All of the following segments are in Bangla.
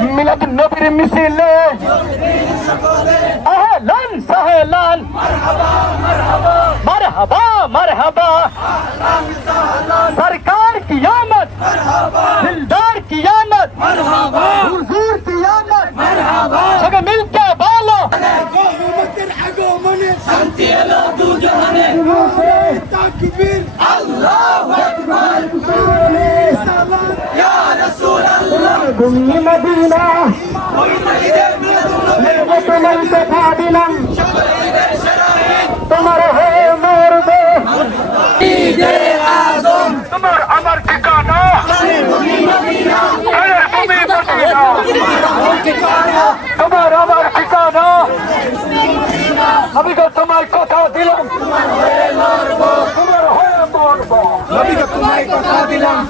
ميلاد النبي رمسيلي أهلا سهلا. مرحبا مرحبا. مرحبا مرحبا سركار قيامت مرحبا কথা দিলাম। তোমার হয়ে মরবে। তোমার আমার ঠিকানা। তোমার আমার ঠিকানা। আমি তো তোমার কথা দিলাম। তোমার হয়ে মরবো। নবীকে তোমায় কথা দিলাম।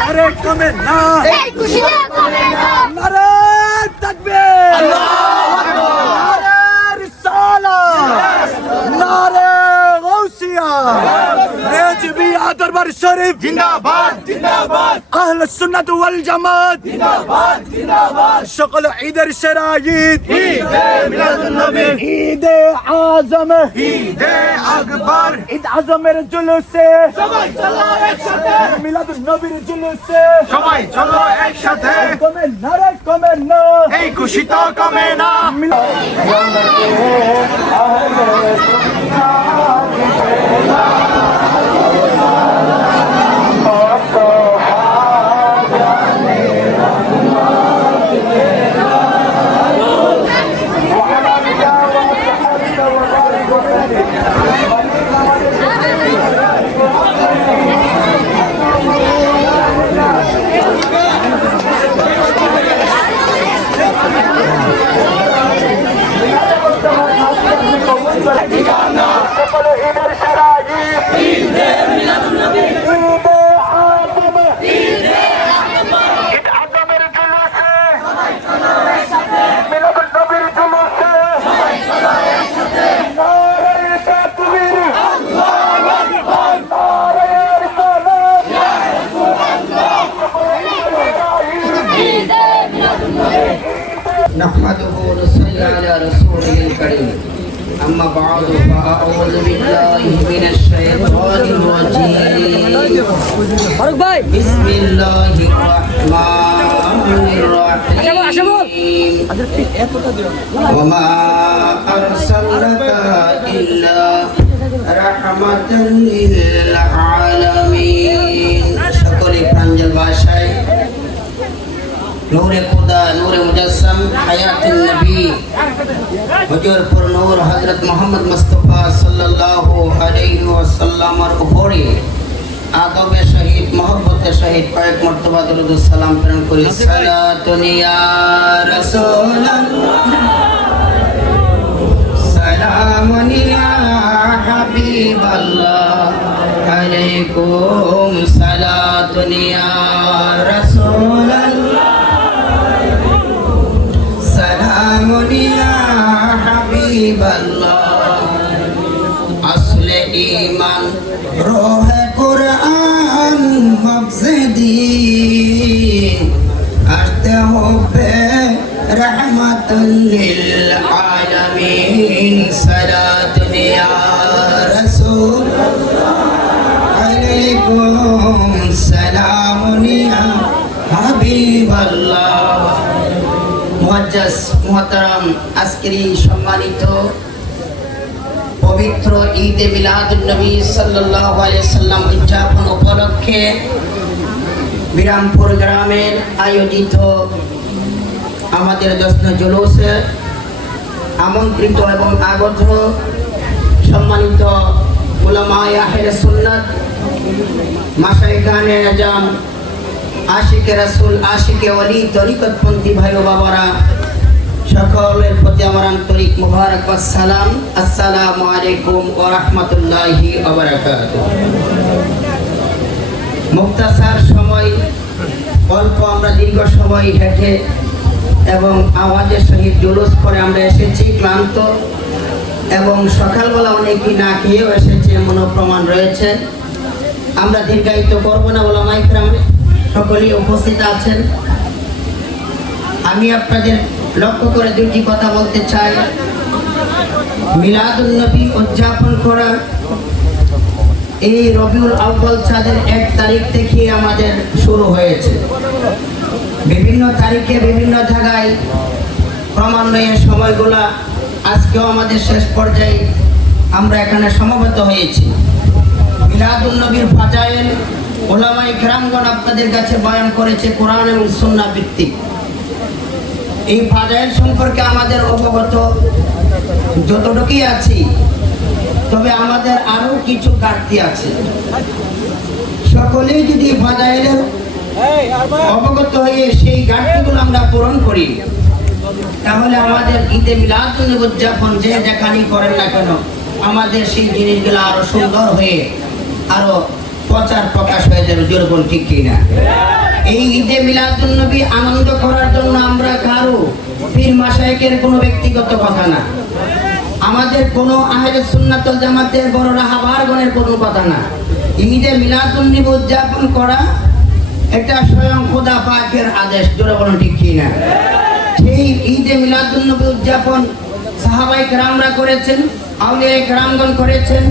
আরে কমে না আল্লাহু আকবার নারে রিসালাত নারে দরবার শরীফ। আহলে সুন্নাত ওয়াল জামাত। সকল ঈদের সেরা ঈদ। ঈদে মিলাদুন আজম। ঈদে আকবর। ঈদ আজমের জুলুসে। সবাই চলো একসাথে। মিলাদুন নবীর জুলুসে। সবাই চলো একসাথে। কমে না রে কমে না। এই খুশি তো কমে না। সকল أما بعد فأعوذ بالله من الشيطان الرجيم بسم الله الرحمن الرحيم وما أرسلناك إلا رحمة للعالمين সকলে প্রাঞ্জল ভাষায় নূরে খুদা নূরে মুজাসসাম হায়াতুন নবী হুজুর পুর নূর হযরত মুহাম্মদ মুস্তাফা সাল্লাল্লাহু আলাইহি ওয়াসাল্লামের উপরে আদবের সহিত মহব্বতের সহিত কয়েক মর্তবা দরুদ সালাম প্রেরণ করি। সালাতুন ইয়া রাসূলুল্লাহ। সালামুন ইয়া হাবিবাল্লাহ। আলাইকুম সালাতুন ইয়া আসলে ইমান রোহে কোরআন মগজে দিন। আসতে হবে রহমাতুল্লিল আলামিন সালাম। মুআজ্জাজ মুহতারাম, আজকের এই সম্মানিত পবিত্র ঈদে মিলাদুন নবী সাল্লাল্লাহু আলাইহি সাল্লাম উদযাপন উপলক্ষে বিরামপুর গ্রামের আয়োজিত আমাদের দশন জুলুসে আমন্ত্রিত এবং আগত সম্মানিত উলামায়ে আহলে সুন্নাত, মাশাইখানে আজম, আশিকে রাসূল, আশিকে ওলি, তরিকতপন্থী ভাই ও বাবারা সকলের প্রতি আমার আন্তরিক মুবারক সালাম। আসসালামু আলাইকুম ওয়া রাহমাতুল্লাহি মুক্তাসার সময়, অল্প আমরা দীর্ঘ সময় হেঁটে এবং আওয়াজের সহিত জুলুস করে আমরা এসেছি, ক্লান্ত এবং সকালবেলা অনেকেই না খেয়েও এসেছে এমনও প্রমাণ রয়েছে। আমরা দীর্ঘায়িত করব না বলে মাইক্রাম সকলেই উপস্থিত আছেন। আমি আপনাদের লক্ষ্য করে দুটি কথা বলতে চাই। মিলাদুল নবী উদযাপন করা এই রবিউল আউ্বাল চাঁদের এক তারিখ থেকে আমাদের শুরু হয়েছে। বিভিন্ন তারিখে বিভিন্ন জায়গায় ক্রমান্বয়ে সময়গুলা আজকেও আমাদের শেষ পর্যায়ে আমরা এখানে সমবেত হয়েছি। মিলাদুল নবীর ফাজাইল ওলামাই গ্রামগণ আপনাদের কাছে বয়ান করেছে কোরআন এবং সুন্না ভিত্তিক। এই ফাজাইল সম্পর্কে আমাদের অবগত যতটুকুই আছি, তবে আমাদের আরও কিছু ঘাটতি আছে। সকলেই যদি ফাজাইলের অবগত হয়ে সেই ঘাটতিগুলো আমরা পূরণ করি, তাহলে আমাদের ঈদে মিলাদ উদযাপন যে যেখানেই করেন না কেন, আমাদের সেই জিনিসগুলো আরও সুন্দর হয়ে আরও প্রচার প্রকাশ হয়ে যাবে যেরকম ঠিক কিনা এই ঈদে মিলাদুল নবী আনন্দ করার জন্য আমরা কারও পীর মাসায়কের কোনো ব্যক্তিগত কথা না। আমাদের কোনো আহলে সুন্নাতুল জামাতের বড় রাহাবারগণের কোনো কথা না। ঈদে মিলাদুল নবী উদযাপন করা এটা স্বয়ং খোদা পাকের আদেশ, জোরে বলুন ঠিক কি না? সেই ঈদে মিলাদুল নবী উদযাপন সাহাবাই কেরামরা করেছেন আউলিয়া কেরামগণ করেছেন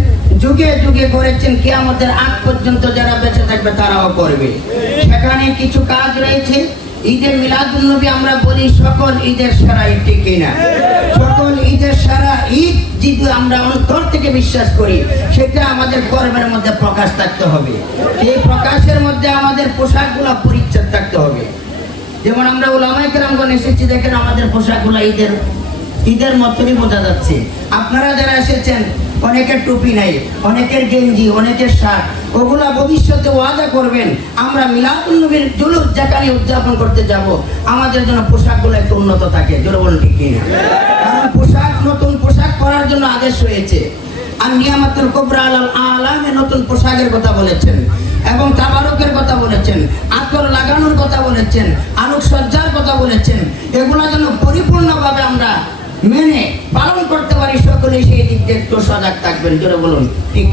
যুগে যুগে করেছেন, কিয়ামতের আগ পর্যন্ত যারা বেঁচে থাকবে তারাও করবে। সেখানে কিছু কাজ রয়েছে। ঈদের মিলাদুল নবী আমরা বলি সকল ঈদের সারা ঈদ, ঠিক কিনা সকল ঈদের সারা ঈদ যদি আমরা অন্তর থেকে বিশ্বাস করি, সেটা আমাদের কর্মের মধ্যে প্রকাশ থাকতে হবে। এই প্রকাশের মধ্যে আমাদের পোশাকগুলো পরিচ্ছদ থাকতে হবে। যেমন আমরা ওলামাই কেরামগণ এসেছি, দেখেন আমাদের পোশাকগুলো ঈদের ঈদের মতনই বোঝা যাচ্ছে। আপনারা যারা এসেছেন অনেকের টুপি নাই, অনেকের গেঞ্জি, অনেকের শার্ট, ওগুলা ভবিষ্যতে ওয়াদা করবেন, আমরা মিলাদুল নবীর জুলুস যেখানে উদযাপন করতে যাব, আমাদের জন্য পোশাকগুলো একটু উন্নত থাকে, জোরে বলুন ঠিক কিনা? কারণ পোশাক, নতুন পোশাক পরার জন্য আদেশ হয়েছে আর নিয়ামাতুল কোবরা আলাল আলামে নতুন পোশাকের কথা বলেছেন, এবং তাবারকের কথা বলেছেন, আতর লাগানোর কথা বলেছেন আলোক সজ্জার কথা বলেছেন, এগুলো যেন পরিপূর্ণভাবে আমরা মেনে, পালন করতে পারি সকলে, সেই দিক সজাগ থাকবেন, জোরে বলুন, ঠিক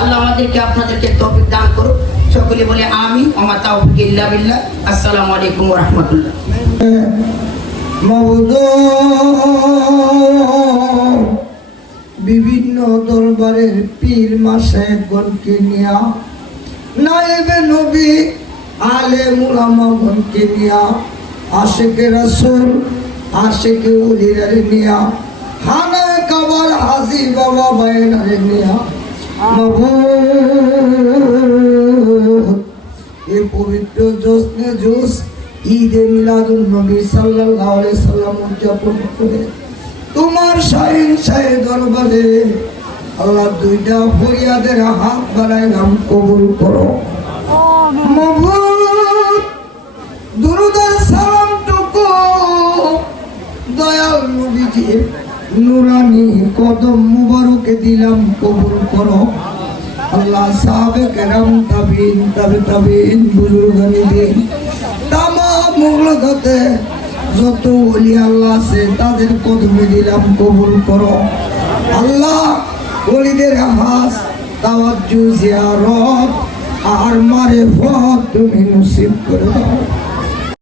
আল্লাহ আমাদেরকে আপনাদেরকে তৌফিক দান করুক। সকলে বলে আমি আমার ইল্লা আসসালামু আলাইকুম বিভিন্ন দরবারের পীর মাসে নিয়া নাইবে নবী আলে মুলামা নিয়া আশেকে রাসূল আশেকে উলিরারে নিয়া হানা কাবার হাজি বাবা নিয়া পবিত্র জোস ঈদে মিলাদুল নবী সাল্লাল্লাহু আলাইহি সাল্লাম উদযাপন করে তোমার শাহিন শাহে দরবারে আল্লাহ দুইটা ফরিয়াদের হাত বাড়াইলাম কবুল করো। মবুদ দুরুদের সালাম দয়াল নুরানি কদম মুবারকে দিলাম কবুল করো। আল্লাহ সাহাবে কেরাম, তাবিন, তাবে তাবিন, বুজুর্গানি দিন। তামাম মুগলগতে যত ওলি আল্লাহ আছে, তাদের কদমে দিলাম কবুল করো। আল্লাহ ওলিদের হাস, তাওয়াজ্জু, জিয়ারত, আর মারে ফত তুমি নসিব করে দাও।